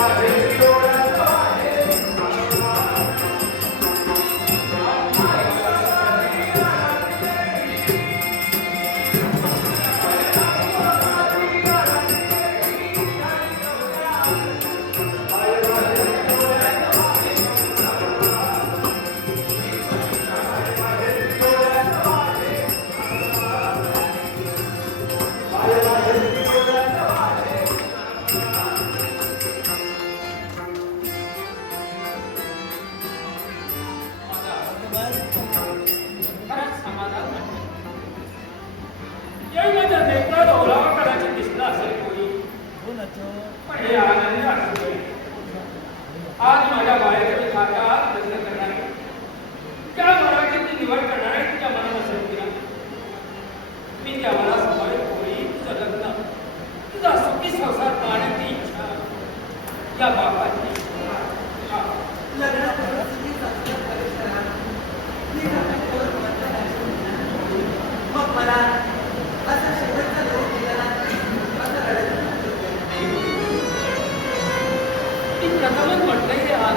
Amen. vai, vai, vai, vai.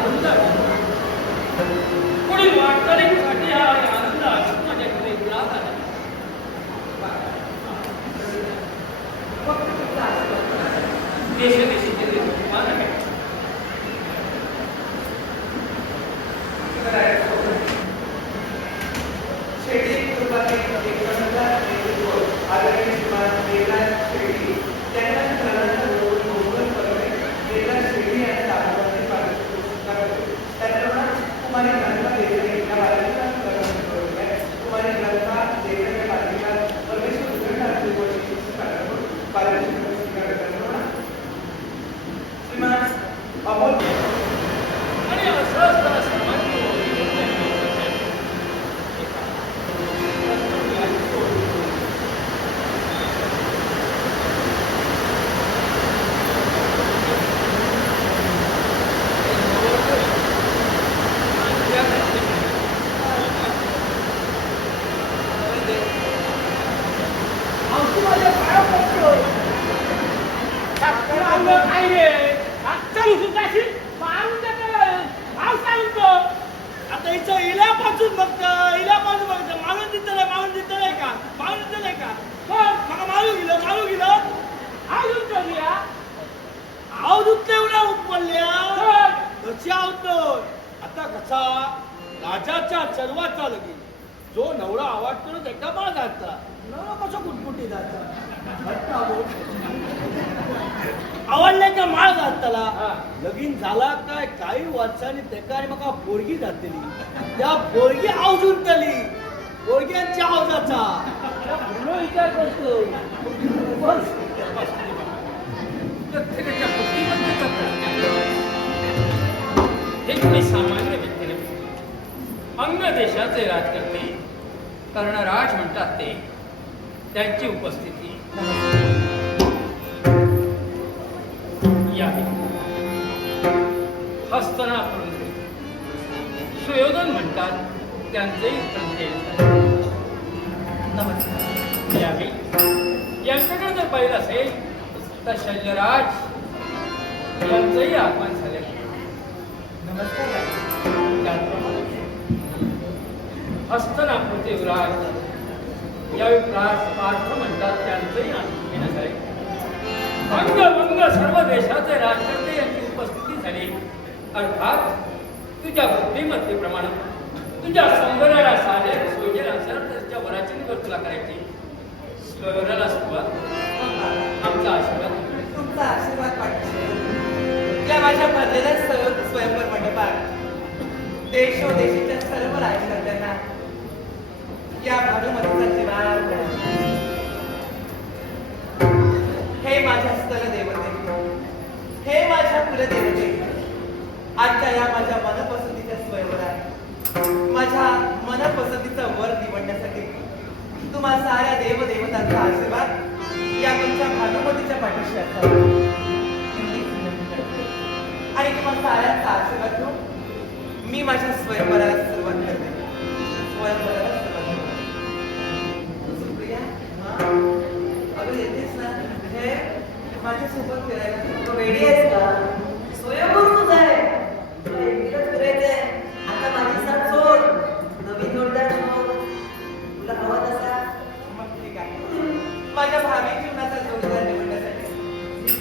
आनंद आहे. पुढील वाटचालीसाठी हा आनंद असून हिचं इल्यापासून बघतं इल्यापासून बघतं माणूस दिसतलंय माणूस दिसतलंय का? माणूस दिसतलंय का? पण मग माणूस गेलं माणूस गेलं. आव दूध आव दूध एवढा उपमल्या कशी आवतो आता कसा? राजाच्या सर्वाचा लगी जो नवरा आवडतो ना त्याचा बा जाता. नवरा कसा कुटकुटी जाता? आवडले का माळ घालताला लगीन झाला काय काही वर्षांनी तेका म्हाका पोरगी जातली. त्या पोरगी आवजून तली पोरग्यांच्या आवजाचा. पूर्ण विचार करतो. प्रत्येकाच्या हे काही सामान्य अंग देशाचे राजकर्ते कर्णराज म्हणतात ते. त्यांची उपस्थिती. यावी. सुयोधन म्हणतात त्यांचेही नमस्कार. यावी. यांच्याकडे जर पाहिलं असेल तर शल्यराज यांचंही आगमन झाले. नमस्कार. हस्तनापूरचे युवराज यावेळी प्रार्थ पार्थ म्हणतात त्यांचंही घेण्यात आले अंग वंग सर्व देशाचे राजकर्ते यांची उपस्थिती झाली. अर्थात तुझ्या बुद्धिमत्तेप्रमाणे तुझ्या सौंदर्याला साधे तर तुझ्या वराची निवड तुला करायची. स्वराला सुरुवात आमचा आशीर्वाद तुमचा आशीर्वाद पाठवतो या माझ्या भरलेल्या स्वयंवर मंडपात. देशोदेशीच्या सर्व राजकर्त्यांना या भानुमतीचा जिव्हाळा हे माझ्या स्थल देवते हे माझ्या कुलदेवते आजच्या या माझ्या मनपसंतीच्या स्वयंवरात माझ्या मनपसंतीचा वर निवडण्यासाठी तुम्हा साऱ्या देवदेवतांचा आशीर्वाद या तुमच्या भानुमतीच्या पाठीशी असावा आणि तुम्हा साऱ्यांचा आशीर्वाद घेऊन मी माझ्या स्वयंवराला माझ्यासोबत फिरायला वेडी आहेस का? स्वयंभू तुझा आहे. तुला एकटीलाच फिरायचंय. आता माझी साथ सोड. नवीन जोडदार शोध तुला हवा तसा. मग ठीक आहे. माझ्या भावी जीवनाचा जोडीदार निवडण्यासाठी मी